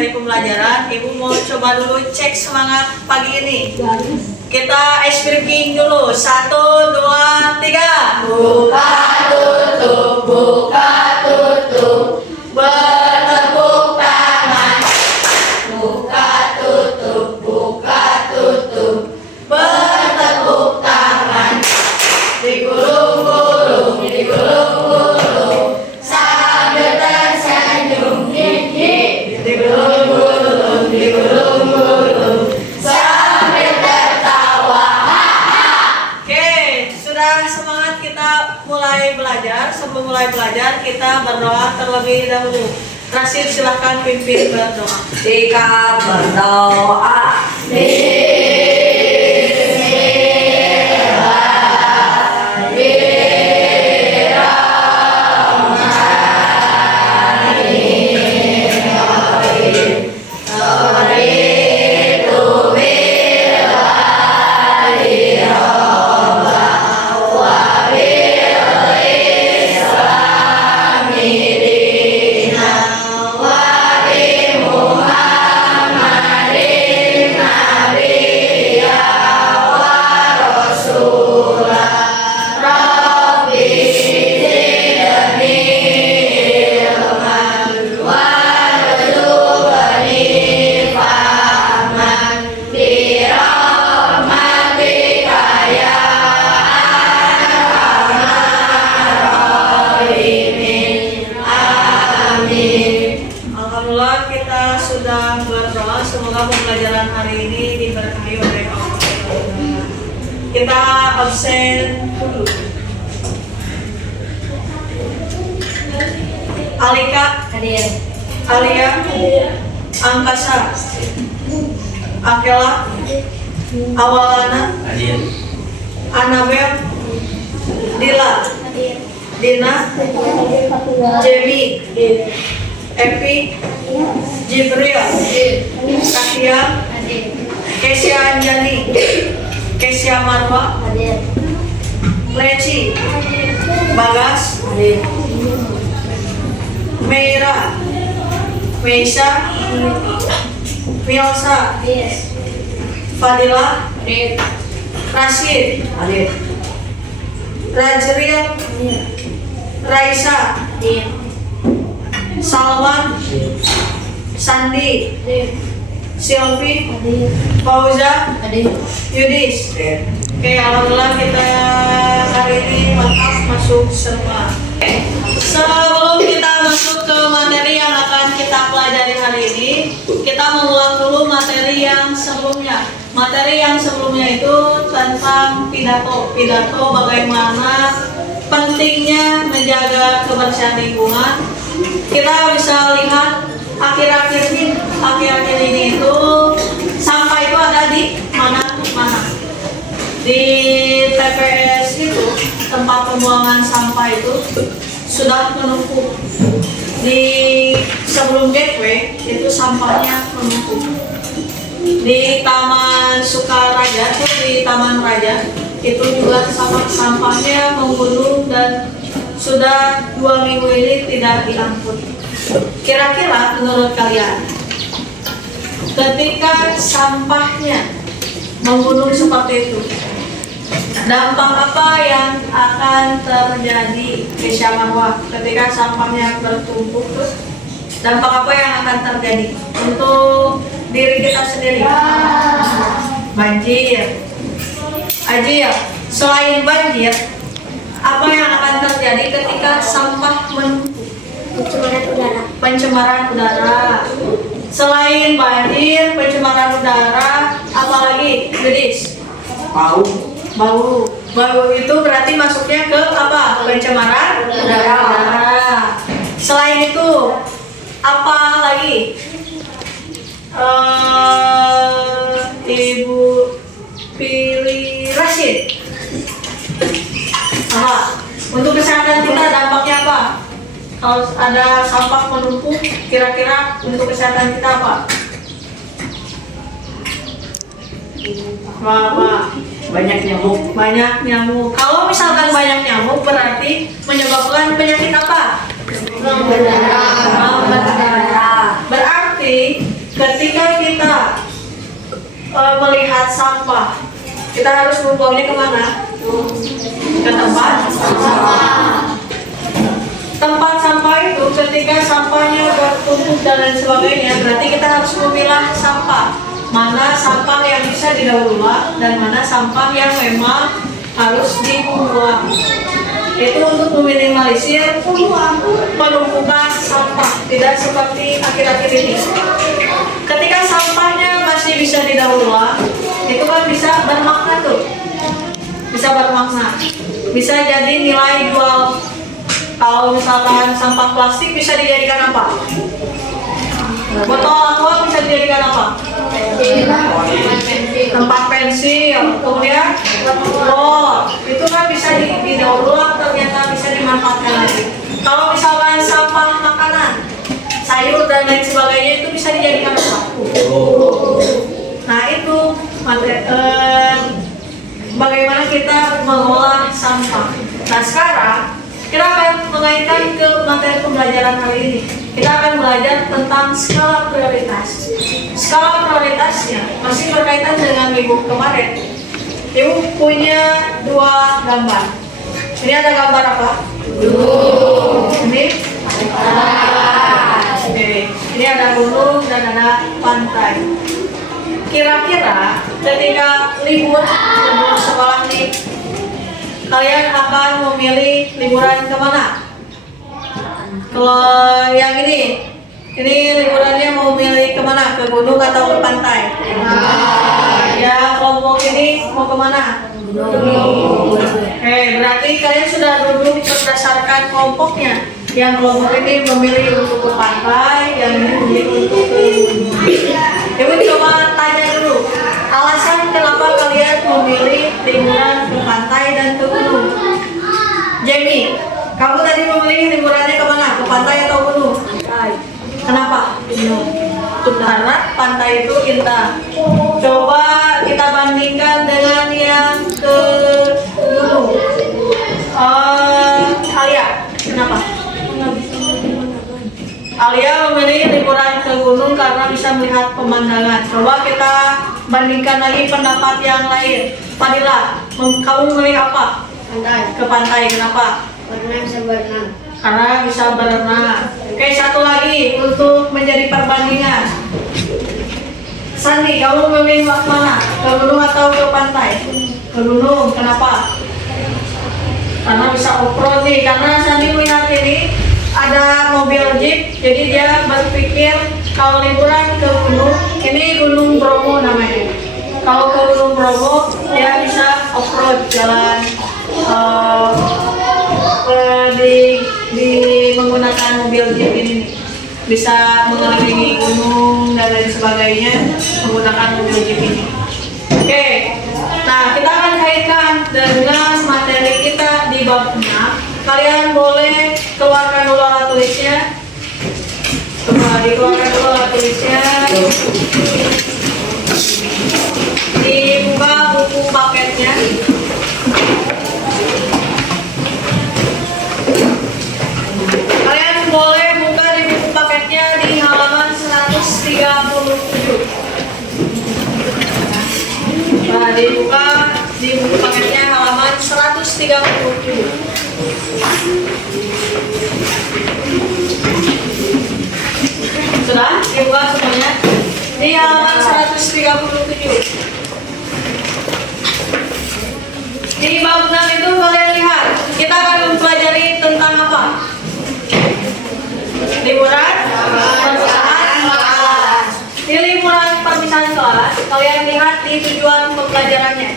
materi pembelajaran. Ibu mau coba dulu cek semangat pagi ini. Kita ice breaking dulu. 1, 2, 3. Buka tutup, bertepuk tangan. Buka tutup, bertepuk tangan. Digulung-gulung, sambil tersenyum, digulung-gulung, sambil tertawa. Oke, sudah semangat kita mulai belajar. Sebelum mulai belajar, kita berdoa terlebih dahulu. Rasid silahkan pimpin berdoa. Jika berdoa, Alhamdulillah kita sudah berdoa. Semoga pembelajaran hari ini diberkahi oleh Allah. Kita absen dulu. Alika, Alia, Angkasa, Akela, Awalana, Anabel, Dila, Dina, Jamie, Epi, Jibril, Kahya, Kesya Anjani, Kesya Marwa, Leci, Bagas, Meira, Meisa, Milsa, Fadila, Rashid, Rajril, Raisa, Salman, Sandi, Silvi, Fauza, Yudis. Oke, alhamdulillah kita hari ini mantap masuk semua. Sebelum kita masuk ke materi yang akan kita pelajari hari ini, kita mengulang dulu materi yang sebelumnya. Materi yang sebelumnya itu tentang pidato. Pidato bagaimana pentingnya menjaga kebersihan lingkungan. Kita bisa lihat akhir-akhir ini itu sampah itu ada di mana? Di TPS itu, tempat pembuangan sampah itu sudah menumpuk. Di sebelum gateway itu sampahnya menumpuk. Di Taman Sukaraja tuh, di Taman Raja itu juga sampahnya menggunung dan sudah 2 minggu ini tidak diangkut. Kira-kira menurut kalian, ketika sampahnya menggunung seperti itu, dampak apa yang akan terjadi ke Marwa ketika sampahnya bertumpuk? Terus dampak apa yang akan terjadi untuk diri kita sendiri? Banjir. Ajil, selain banjir, apa yang akan terjadi ketika sampah menumpuk? Pencemaran udara. Selain banjir, pencemaran udara, apalagi, Gedis? Bau itu berarti masuknya ke apa? Pencemaran udara. Selain itu, apa lagi? Ibu pilih Rashid. Untuk kesehatan kita dampaknya apa? Kalau ada sampah menumpuk, kira-kira untuk kesehatan kita apa? Banyak nyamuk. Kalau misalkan banyak nyamuk berarti menyebabkan penyakit apa? Berdarah. Berarti melihat sampah, kita harus membuangnya kemana? Ke tempat sampah. Tempat sampah itu ketika sampahnya bertumpuk dan lain sebagainya, berarti kita harus memilah sampah. Mana sampah yang bisa didaur ulang dan mana sampah yang memang harus dibuang. Itu untuk meminimalisir penumpukan sampah, tidak seperti akhir-akhir ini. Ketika sampahnya masih bisa didaur ulang, itu kan bisa bermakna tuh. Bisa bermakna. Bisa jadi nilai jual. Kalau misalkan sampah plastik bisa dijadikan apa? Botol aqua bisa dijadikan apa? Tempat pensil. Kemudian botol itu kan bisa didaur ulang, ternyata bisa dimanfaatkan lagi. Kalau misalkan sampah makanan, sayur dan lain sebagainya itu bisa dijadikan apa? Nah itu bagaimana kita mengolah sampah. Nah sekarang kita akan mengaitkan ke materi pembelajaran kali ini. Kita akan belajar tentang skala prioritas. Skala prioritasnya masih berkaitan dengan minggu kemarin. Ibu punya 2 gambar. Ini ada gambar apa? Ini? Oke. Ini ada gunung dan ada pantai. Kira-kira ketika libur sekolah nih, kalian akan memilih liburan kemana? Kalau yang ini liburannya mau milih kemana? Ke gunung atau ke pantai? Ya, kelompok ini mau kemana? Berarti kalian sudah duduk berdasarkan kelompoknya. Yang kelompok ini memilih untuk ke pantai, yang ini memilih untuk ke gunung. Ibu coba tanya dulu, alasan kenapa kalian memilih liburan ke pantai dan ke gunung? Jamie, kamu tadi memilih liburannya kemana? Ke pantai atau gunung? Kenapa? Gunung. Karena pantai itu indah. Coba kita bandingkan dengan yang ke gunung. Alia, kenapa? Alia memilih liburan ke gunung karena bisa melihat pemandangan. Coba kita bandingkan lagi pendapat yang lain. Fadila, kamu memilih apa? Pantai. Ke pantai, kenapa? Karena bisa berenang. Karena bisa berenang. Oke, satu lagi untuk menjadi perbandingan. Sandi, kamu memilih mana? Ke gunung atau ke pantai? Ke gunung, kenapa? Karena bisa off-road nih. Karena Sandi melihat ini ada mobil jeep, jadi dia berpikir kalau liburan ke gunung, ini Gunung Bromo namanya. Kalau ke Gunung Bromo, dia bisa off-road, jalan di menggunakan mobil jeep ini, bisa mengelilingi gunung dan lain sebagainya menggunakan mobil jeep ini. Oke, nah kita akan kaitkan dengan materi kita di bab 6. Kalian boleh keluarkan dulu alat tulisnya. Coba dikeluarkan dulu alat tulisnya. Dibuka buku paketnya. Kalian boleh buka di buku paketnya di halaman 137. Nah, dibuka di buku paketnya halaman 137. Sudah dibuka semuanya di halaman 137. Di bab 6 itu kalian lihat, kita akan mempelajari tentang apa? Liburan perpisahan kelas. Di liburan perpisahan kelas, kalian lihat di tujuan pembelajarannya.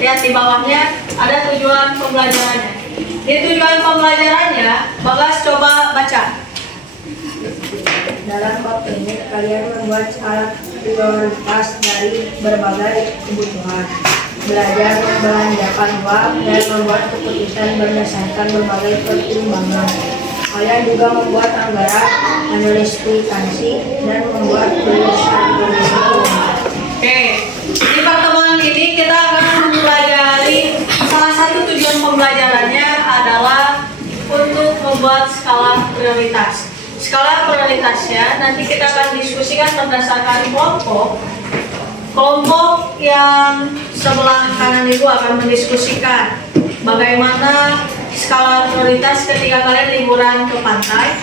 Lihat di bawahnya ada tujuan pembelajarannya. Di tujuan pembelajarannya, Bagas coba baca. Dalam bab ini kalian membuat alat prioritas dari berbagai kebutuhan, belajar membelanjakan uang dan membuat keputusan berdasarkan berbagai pertimbangan. Kalian juga membuat anggaran, menulis kwitansi, dan membuat tulisan keuangan. Oke, di pertemuan ini kita akan mempelajari salah satu tujuan pembelajarannya adalah untuk membuat skala prioritas. Skala prioritasnya nanti kita akan diskusikan berdasarkan kelompok. Kelompok yang sebelah kanan itu akan mendiskusikan bagaimana skala prioritas ketika kalian liburan ke pantai,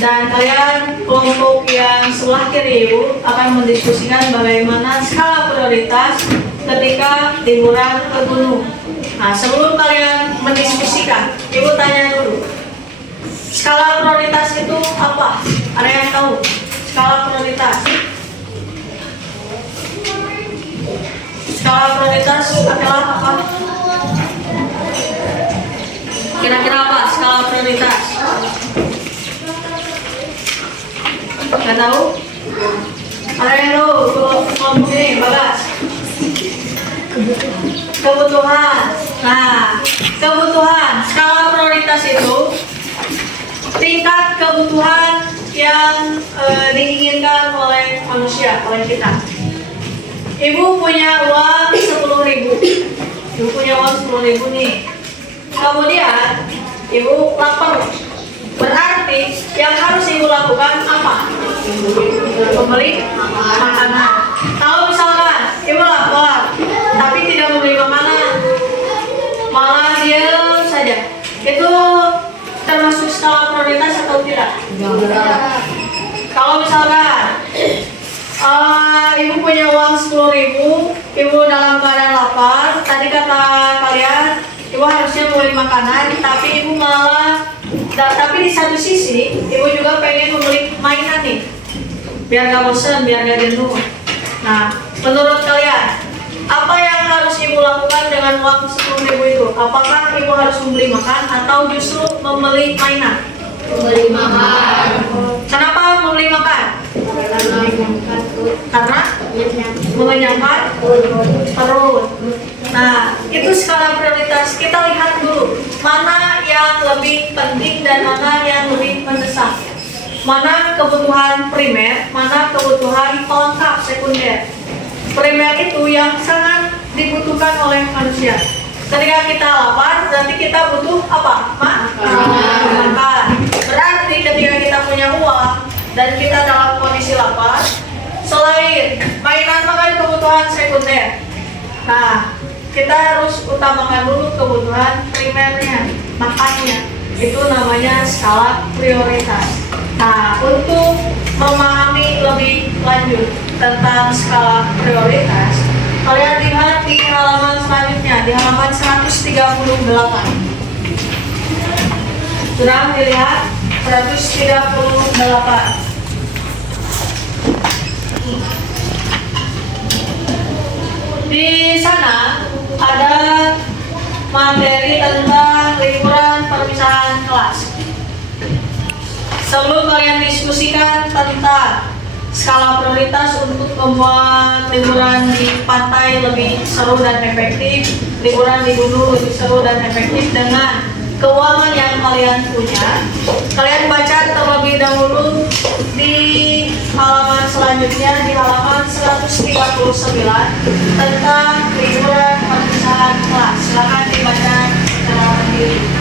dan kalian kelompok yang sebelah kiri itu akan mendiskusikan bagaimana skala prioritas ketika liburan ke gunung. Nah, sebelum kalian mendiskusikan, ibu tanya dulu, skala prioritas itu apa? Ada yang tahu skala prioritas? Skala prioritas adalah apa? Kira-kira apa skala prioritas? Gak tahu? Ada yang tahu? Kelompok ini, Bagas. Kebutuhan. Nah, kebutuhan. Skala prioritas itu tingkat kebutuhan yang diinginkan oleh manusia, oleh kita. Ibu punya uang 10.000. Ibu punya uang 10.000 nih. Kemudian ibu lapar. Berarti yang harus ibu lakukan apa? Membeli makanan. Kalau misalkan ibu lapar tapi tidak membeli makanan, malah diam saja, itu termasuk skala prioritas atau tidak? Kalau misalkan ibu punya uang 10.000, ibu dalam keadaan lapar, tadi kata kalian ibu harusnya membeli makanan, tapi ibu malah, tapi di satu sisi ibu juga pengen membeli mainan nih, biar gak bosan, biar gak jenuh. Nah, menurut kalian apa yang harus ibu lakukan dengan uang 10.000 itu? Apakah ibu harus membeli makan atau justru membeli mainan? Membeli makan. Kenapa membeli makan? Karena mengenyangkan perut. Nah, itu skala prioritas. Kita lihat dulu mana yang lebih penting dan mana yang lebih mendesak. Mana kebutuhan primer, mana kebutuhan pelengkap sekunder. Primer itu yang sangat dibutuhkan oleh manusia. Ketika kita lapar, berarti kita butuh apa? Makan. Berarti ketika kita punya uang dan kita dalam kondisi lapar, selain mainan makan kebutuhan sekunder, nah kita harus utamakan dulu kebutuhan primernya, makannya. Itu namanya skala prioritas. Nah, untuk memahami lebih lanjut tentang skala prioritas, kalian lihat di halaman selanjutnya, di halaman 138. Sudah dilihat 138. Di sana ada materi tentang liburan perpisahan kelas. Sebelum kalian diskusikan tentang skala prioritas untuk membuat liburan di pantai lebih seru dan efektif, liburan di gunung lebih seru dan efektif dengan keuangan yang kalian punya, kalian baca terlebih dahulu di halaman selanjutnya, di halaman 139 tentang liburan perpisahan kelas. Silakan dibaca secara mandiri.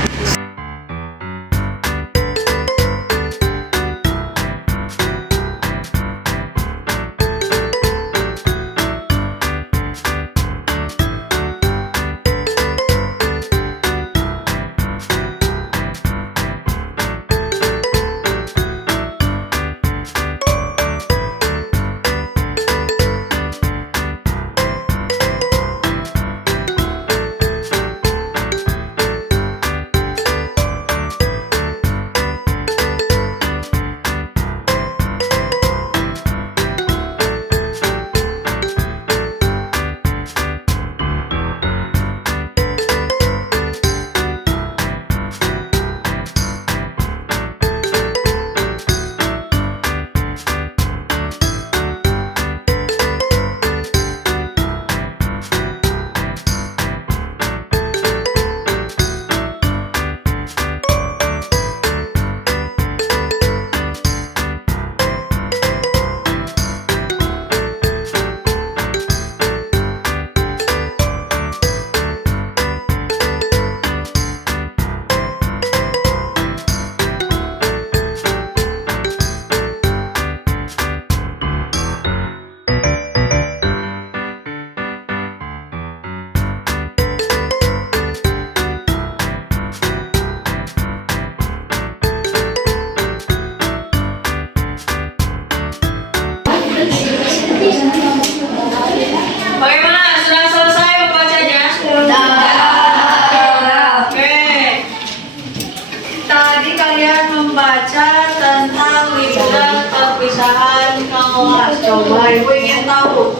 membaca tentang liburan perpisahan kelas. Coba ibu ingin tahu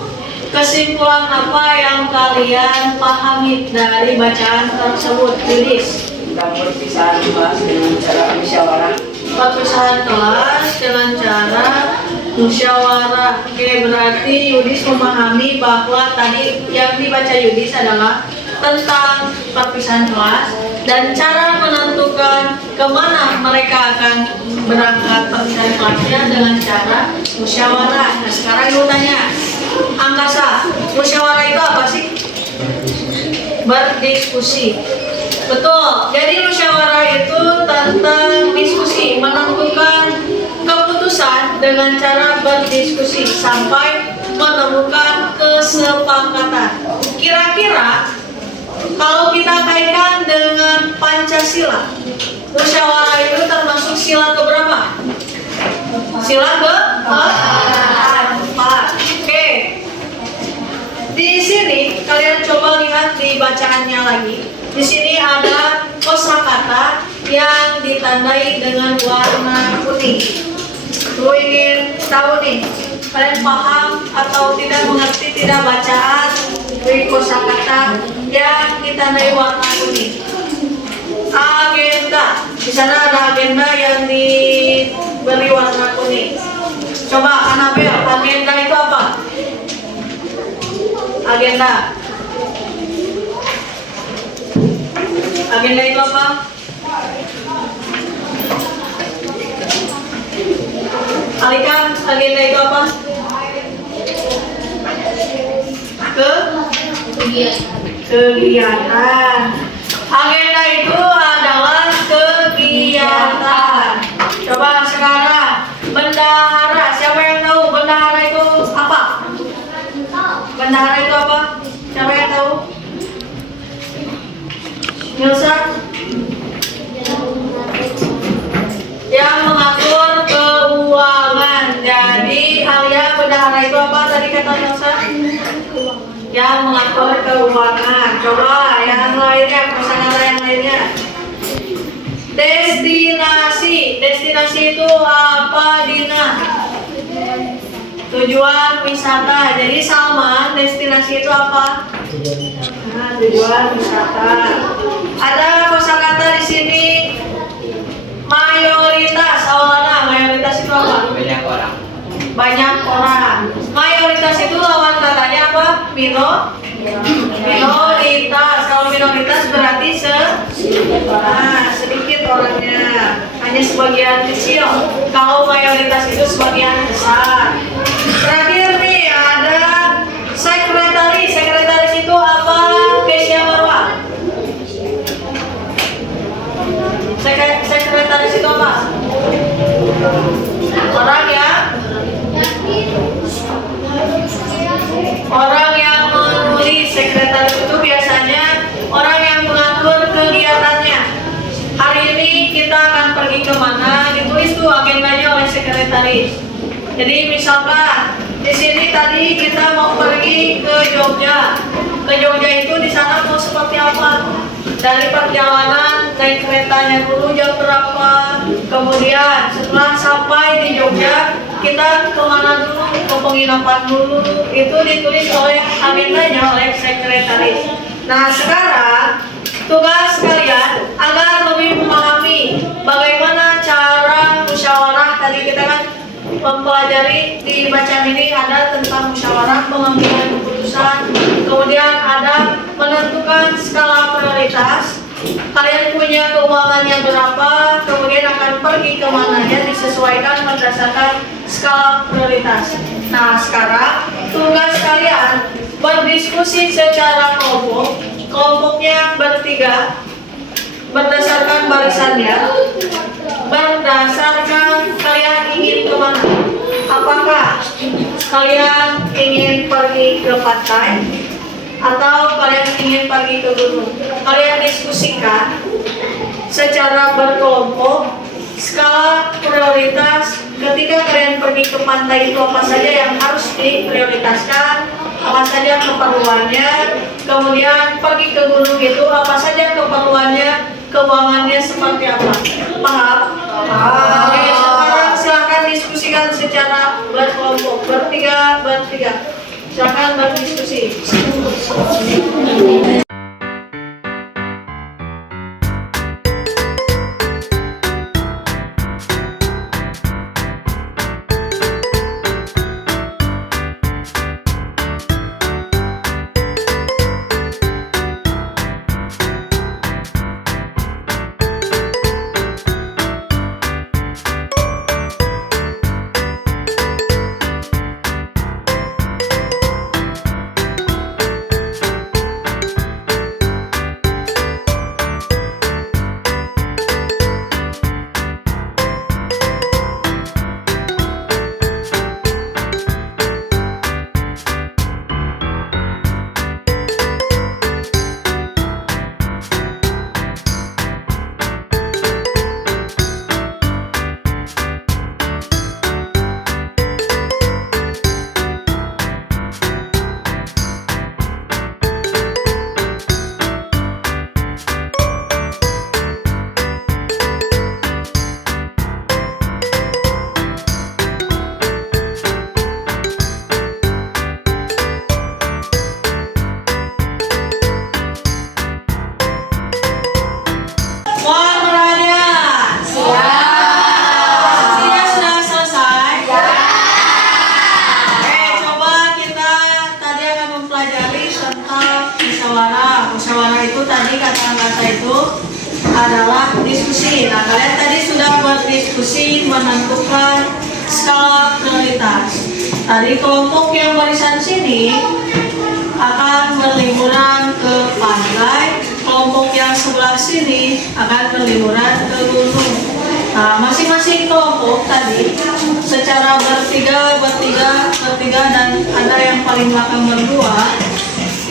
kesimpulan apa yang kalian pahami dari bacaan tersebut? Tulis. Tentang perpisahan kelas dengan cara musyawarah. Perpisahan kelas dengan cara musyawarah. Oke, berarti Yudis memahami bahwa tadi yang dibaca Yudis adalah tentang perpisahan kelas dan cara menentukan kemana mereka akan berangkat perpisahan kelasnya dengan cara musyawarah. Nah, sekarang ibu tanya, Angkasa, musyawarah itu apa sih? Berdiskusi. Betul. Jadi musyawarah itu tentang diskusi, menentukan keputusan dengan cara berdiskusi sampai menemukan kesepakatan. Kira-kira kalau kita kaitkan dengan Pancasila, musyawarah itu termasuk sila keberapa? Sila keempat. Oke. Di sini kalian coba lihat di bacaannya lagi. Di sini ada kosakata yang ditandai dengan warna kuning. Gue ingin tahu nih, kalian paham atau tidak mengerti tidak bacaan dari kosakata yang ditandai warna kuning? Agenda. Di sana ada agenda yang diberi warna kuning. Coba Anabel, agenda itu apa? Agenda. Agenda itu apa? Alika, agenda itu apa? Kegiatan. Agenda itu adalah kegiatan. Coba sekarang bendahara. Siapa yang tahu bendahara itu apa? Bendahara itu apa? Siapa yang tahu? Nilsa? Yang mengatur keuangan. Jadi Alia, bendahara itu apa tadi kata Nilsa? Yang mengatur keuangan. Coba yang lainnya, kosakata yang lainnya. Destinasi. Destinasi itu apa, Dina? Tujuan wisata. Jadi Salman, destinasi itu apa? Nah, tujuan wisata. Ada kosakata di sini. Mayoritas. Awalnya mayoritas itu apa? Banyak orang. Banyak orang. Mayoritas itu lawan katanya apa? Minoritas. Kalau minoritas berarti sedikit orangnya, hanya sebagian kecil. Kalau mayoritas itu sebagian besar. Terakhir nih ada sekretaris. Sekretaris itu apa? Kesia Marwa. Sekretaris itu apa? Orang yang menulis. Sekretaris itu biasanya orang yang mengatur kegiatannya. Hari ini kita akan pergi kemana, ditulis tuh agendanya oleh sekretaris. Jadi misalkan di sini tadi kita mau pergi ke Jogja. Ke Jogja itu di sana mau seperti apa? Dari perjalanan naik keretanya dulu jam berapa, kemudian setelah sampai di Jogja kita kemana dulu, ke penginapan dulu, itu ditulis oleh agendanya oleh sekretaris. Nah sekarang tugas kalian agar lebih memahami bagaimana cara musyawarah. Tadi kita kan mempelajari di bacaan ini ada tentang musyawarah, pengambilan keputusan, kemudian ada menentukan skala prioritas. Kalian punya keuangannya berapa, kemudian akan pergi kemananya disesuaikan berdasarkan skala prioritas. Nah sekarang tugas kalian berdiskusi secara kelompok. Kelompoknya bertiga berdasarkan barisannya, berdasarkan kalian ingin kemana. Apakah kalian ingin pergi ke pantai atau kalian ingin pergi ke gunung? Kalian diskusikan secara berkelompok skala prioritas. Ketika kalian pergi ke pantai itu apa saja yang harus diprioritaskan, apa saja keperluannya. Kemudian pergi ke gunung itu apa saja keperluannya, keuangannya seperti apa. Paham? Paham. Silakan berdiskusi. Mohon perhatian. Diskusinya sudah selesai. Oke, coba kita tadi akan mempelajari tentang musyawarah. Musyawarah itu tadi kata-kata itu adalah diskusi. Nah, kalian tadi sudah berdiskusi menentukan skala prioritas. Tadi kelompok yang barisan sini akan berliburan ke pantai, kelompok yang sebelah sini akan berliburan ke gunung. Nah, masing-masing kelompok tadi secara bertiga, dan ada yang paling belakang berdua,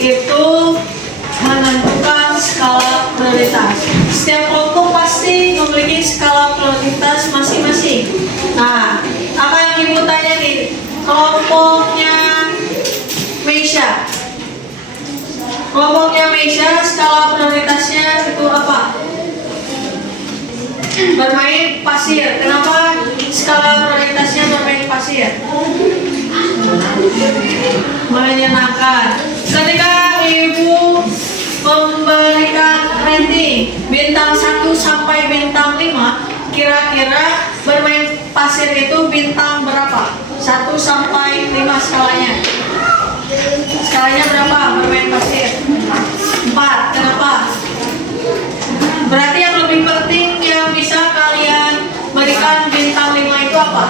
itu menentukan skala prioritas. Setiap kelompok pasti memiliki skala prioritas masing-masing. Nah, apa yang ibu tanya nih? Kelompoknya Meisha. Kelompoknya Meisha, skala prioritasnya itu apa? Bermain pasir. Kenapa skala prioritasnya bermain pasir? Menyenangkan. Ketika ibu memberikan rating bintang 1 sampai bintang 5, kira-kira bermain pasir itu bintang berapa? 1 sampai 5 skalanya. Skalanya berapa bermain pasir? 4. Kenapa? Berarti yang lebih penting yang bisa kalian berikan bintang 5 itu apa?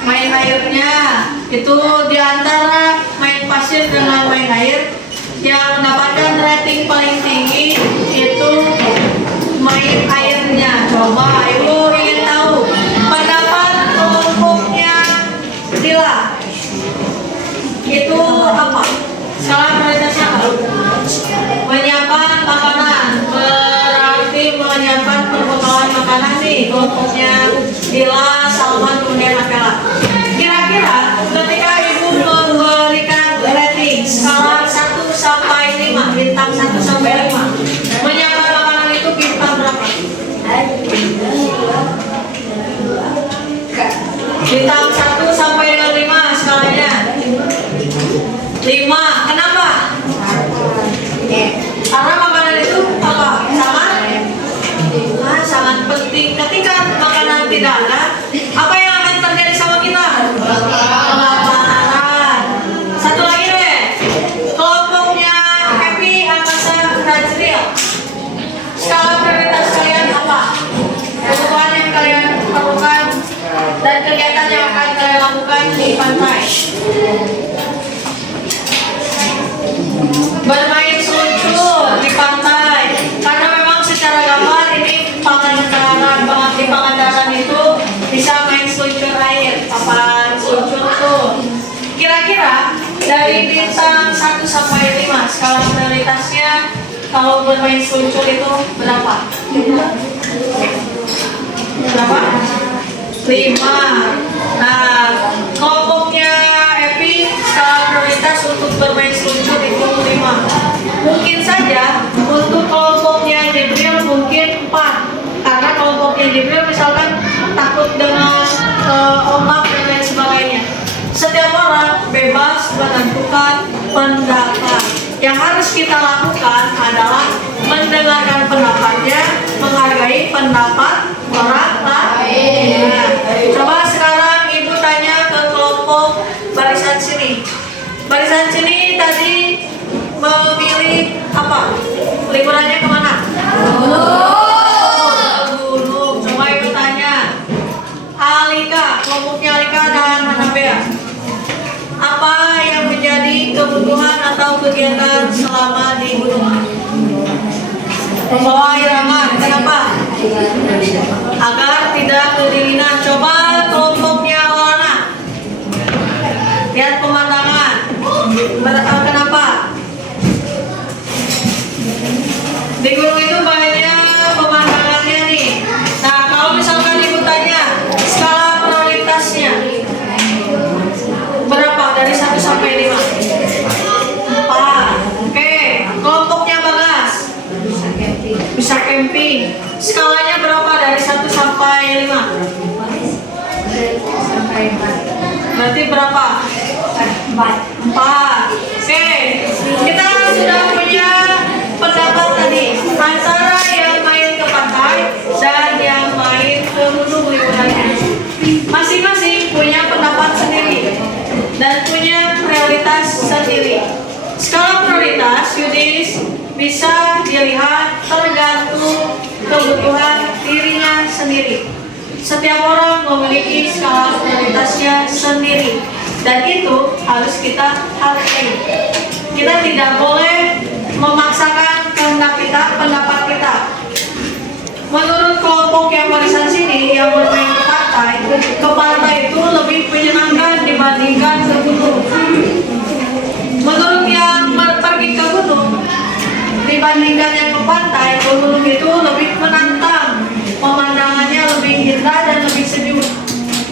Main airnya. Itu diantara main pasir dengan main air, yang mendapatkan rating paling tinggi itu main airnya. Coba ibu ingin tahu pendapat kelompoknya Dila itu apa? Skala prioritasnya apa? Menyiapkan makanan. Berarti menyiapkan perbekalan makanan nih kelompoknya Dila, Salman, kemudian Akela. Kira-kira ketika ibu memberikan rating skala 1 sampai 5, bintang 1 sampai 5, menyiapkan makanan itu bintang berapa? Bintang 1 sampai 5 skalanya. 5. Kenapa? Karena makanan itu apa? Sangat penting. Ketika makanan tidak ada, apa yang akan terjadi sama kita? Kelaparan. Satu lagi deh, kelompoknya Happy, Akasa, Rajril. Skala prioritas kalian apa? Kebutuhan yang kalian perlukan dan kegiatan yang akan kalian lakukan di pantai. Bermain seluncur di pantai, karena memang secara gambar ini Pangandaran, di Pangandaran itu bisa main seluncur air, papan seluncur tuh. Kira-kira dari bintang 1 sampai 5 skala prioritasnya kalau bermain seluncur itu berapa? Berapa? 5. Nah, kelompoknya Epi skala prioritas untuk bermain seluncur itu 5. Mungkin saja untuk kelompoknya Jibril mungkin 4, karena kelompoknya Jibril misalkan takut dengan ombak dan lain sebagainya. Setiap orang menentukan pendapat. Yang harus kita lakukan adalah mendengarkan pendapatnya, menghargai pendapat orang lain. Coba sekarang ibu tanya ke kelompok barisan sini. Barisan sini tadi memilih apa? Liburannya kemana? Gunung. Coba ibu tanya. Alika, kelompoknya Alika dan Hanabea. Apa yang menjadi kebutuhan atau kegiatan selama di gunung? Membawa air hangat. Kenapa? Agar tidak kedinginan. Coba kelompoknya Lana. Lihat pemandangan. Kenapa? Di gunung itu banyak pemandangannya nih. Nah, kalau misalkan ibu tanya skala prioritasnya berapa dari 1 sampai 5? 4. Oke, kelompoknya Bagas bisa camping. Skalanya berapa dari 1 sampai 5? Berarti berapa? 4. Oke, kita sudah punya pendapat tadi antara yang main ke pantai dan yang main ke gunung liburannya. Masing-masing punya pendapat sendiri dan punya prioritas sendiri. Skala prioritas Yudis bisa dilihat tergantung kebutuhan dirinya sendiri. Setiap orang memiliki skala prioritasnya sendiri dan itu harus kita hargai. Kita tidak boleh memaksakan kehendak kita, pendapat kita. Menurut kelompok yang barisan sini yang bermain ke pantai itu lebih menyenangkan dibandingkan ke gunung. Menurut yang pergi ke gunung dibandingkan yang ke pantai, ke gunung itu lebih menantang, pemandangannya lebih indah dan lebih sejuk.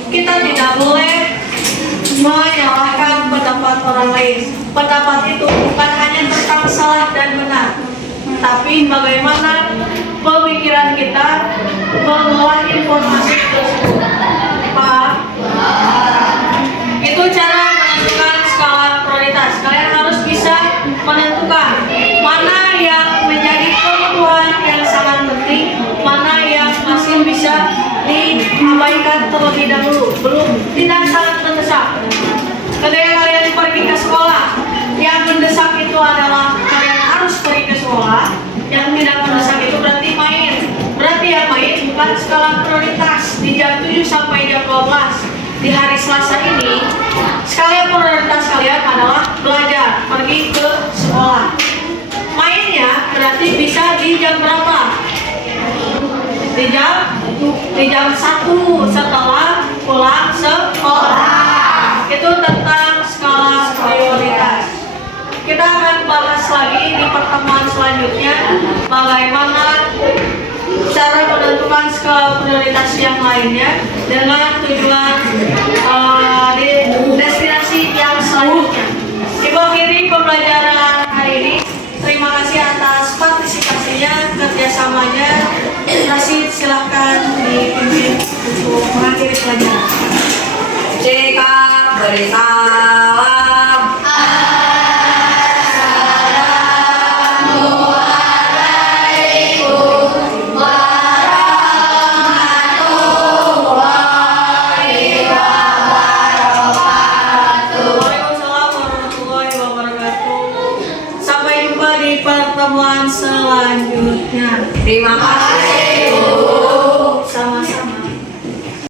Kita tidak boleh menyalahkan pendapat orang lain. Pendapat itu bukan hanya tentang salah dan benar, tapi bagaimana pemikiran kita mengolah informasi tersebut. Paham? Itu cara menentukan skala prioritas. Kalian harus bisa menentukan mana yang menjadi kebutuhan yang sangat penting, mana yang masih bisa diabaikan terlebih dahulu, tidak sangat mendesak. Ketika kalian pergi ke sekolah, yang mendesak itu adalah kalian harus pergi ke sekolah. Yang tidak mendesak itu berarti main. Berarti yang main bukan skala prioritas di jam 7 sampai jam 12. Di hari Selasa ini, skala prioritas kalian adalah belajar, pergi ke sekolah. Mainnya berarti bisa di jam berapa? Di jam 1 setelah pulang sekolah. Itu tentang skala prioritas. Kita akan bahas lagi di pertemuan selanjutnya bagaimana cara menentukan skala prioritas yang lainnya dengan tujuan di destinasi yang selanjutnya. Ibu akhiri pembelajaran hari ini. Terima kasih atas partisipasinya, kerjasamanya. Rasid silahkan dipimpin untuk mengakhiri pelajaran. Jika bersalam. Sampai jumpa di pertemuan selanjutnya. Terima kasih.